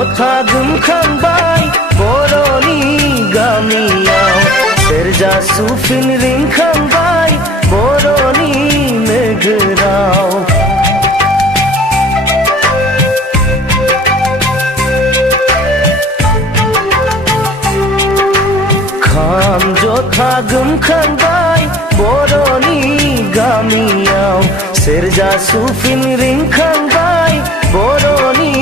जथा गोमखांबाय बर'नि गामियाव सेरजा सुफिन रिंखांबाय बर'नि नोगोराव। खाम जथा गोमखांबाय बर'नि गामियाव सेरजा सुफिन रिंखांबाय बर'नि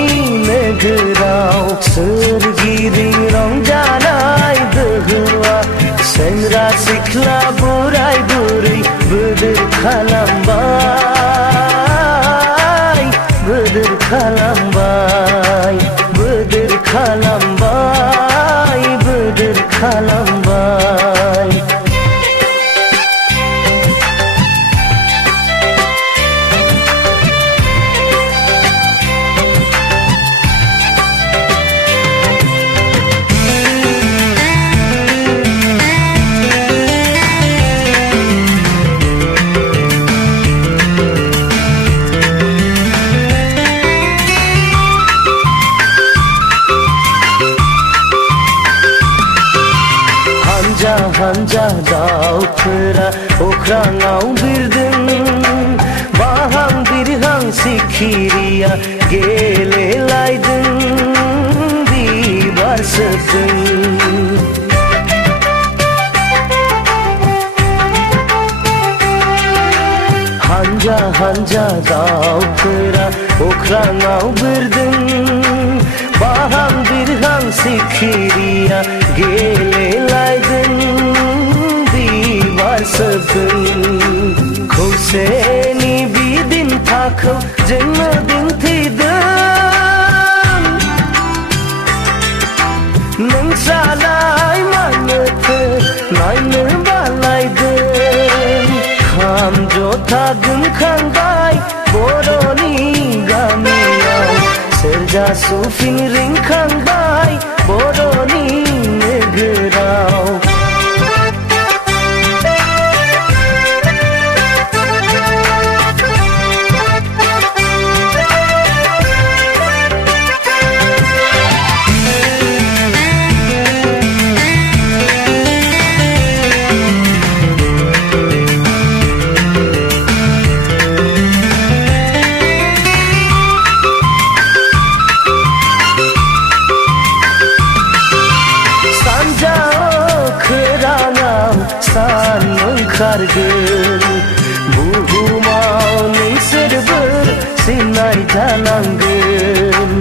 नोगोराव। सोरगिदिं रंजानाय दोहौआ सेंग्रा सिख्ला बोराय बुरै बोदोर खालामबाय बोदोर खालामबाय बोदोर खालामबाय बोदोर खालामबाय। हानजा दाउफोरा अख्राङाव बिरदों बाहां बिरहां सिखिरिया गेलेलायदों बिबार सोबदों। हानजा हानजा दाउफोरा अख्राङाव बिरदों बाहां बिरहां सिखिरिया गेलेलायदों बिबार सोबदों। खौसेनि बिदिन्थाखौ जोंनो दिन्थिदों नोंस्रालाय मानोथो नायनो बालायदों। खाम जथा गोमखांबाय बर'नि गामियाव सेरजा सुफिन रिंखांबाय बर'नि नोगोराव। सान ओंखारगोन बुहुमाव नोंसोरबो सिनाय जानांगोन।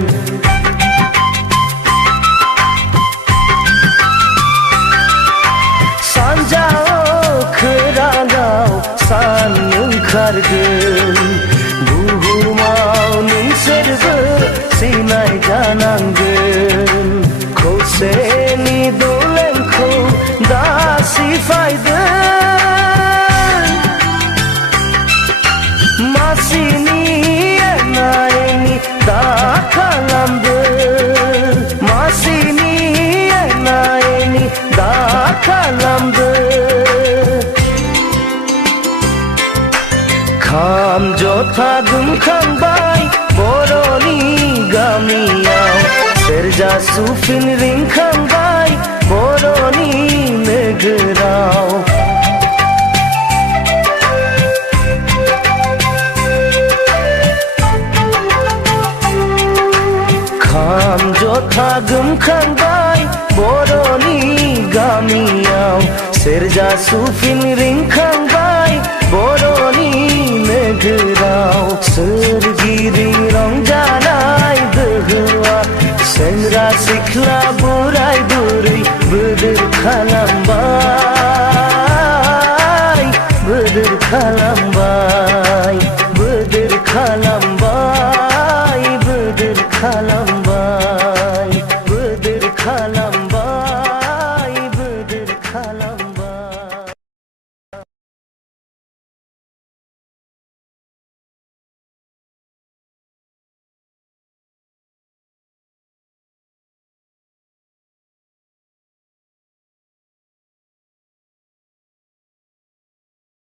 सानजा अख्राङाव सान ओंखारगोन बुहुमाव नोंसोरबो सिनाय जानांगोन। खौसेनि दोलेंखौ दासिफायदों मासिनि एनायनि दा खालामदों मासिनि एनायनि दा खालामदों। खाम जथा गोमखांबाय बर'नि गामियाव सेरजा सुफिन रिंखांबाय बर'नि नोगोराव। खाम जथा गोमखांबाय बर'नि गामियाव सेरजा सुफिन रिंखांबाय बर'नि नोगोराव। सोरगिदिं रंजानाय दोहौआ सेंग्रा सिख्ला बोराय बुरै बोदोर खालामबाय बोदोर खालामबाय बोदोर खालामबाय बोदोर खालामबाय।